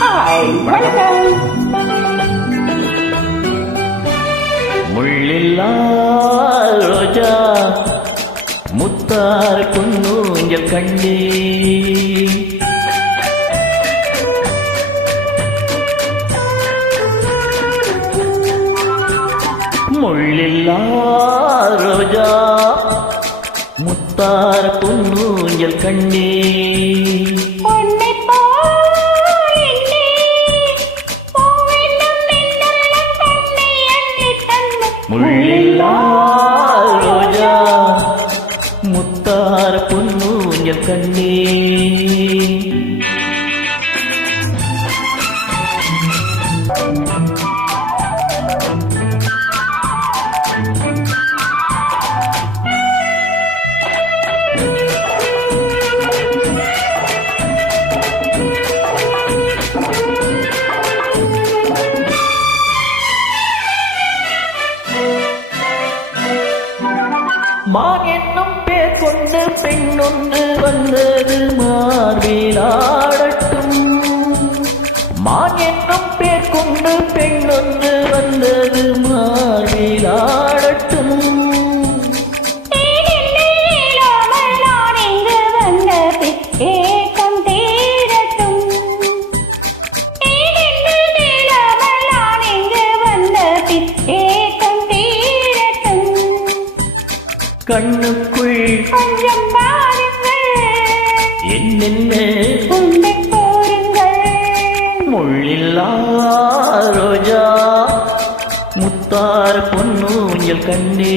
Hi, வணக்கம். முள்ளில்லா ரோஜா முத்தார் பொன்னூஞ்சல் கண்டே முள்ளில்லா ரோஜா முத்தார் பொன்னூஞ்சல் கண்டே முள்ளில்லா ரோஜா முத்தார் பொன்னூஞ்சல் கண்டே மான் என்னும் பேர் கொண்டு பெண்ணொன்று வந்தது மார்பிலாடட்டும். மான் என்னும் பேர் கொண்டு பெண்ணொன்று வந்தது மார்பிலாடட்டும். கண்ணுக்குள் கொஞ்சம் பாருங்கள், என்னென்ன உண்டை போருங்கள். முள்ளில்லா ரோஜா முத்தார் பொன்னூஞ்சல் கண்டே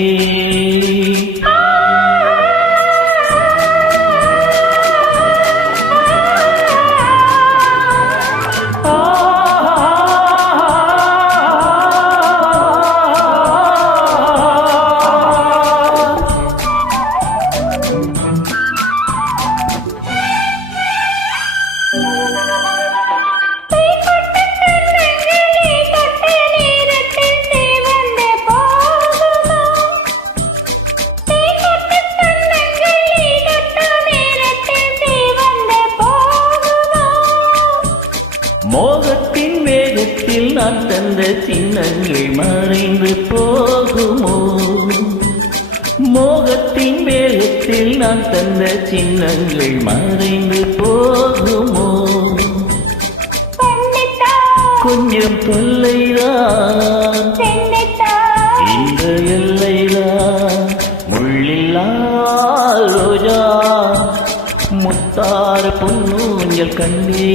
மோகத்தின் வேகத்தில் நான் தந்த சின்னங்கள் மறைந்து போகுமோ? மோகத்தின் வேகத்தில் நான் தந்த சின்னங்கள் மறைந்து போகுமோ? கொஞ்சம் தொல்லைதான் இந்த எல்லைதான். முள்ளில்லா ரோஜா முத்தார் பொன்னூஞ்சல் கண்டே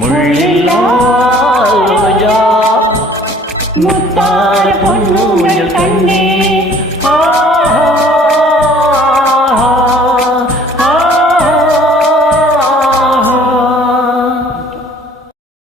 முள்ளில்லா ரோஜா முத்தார் பொன்னூஞ்சல் கண்டே.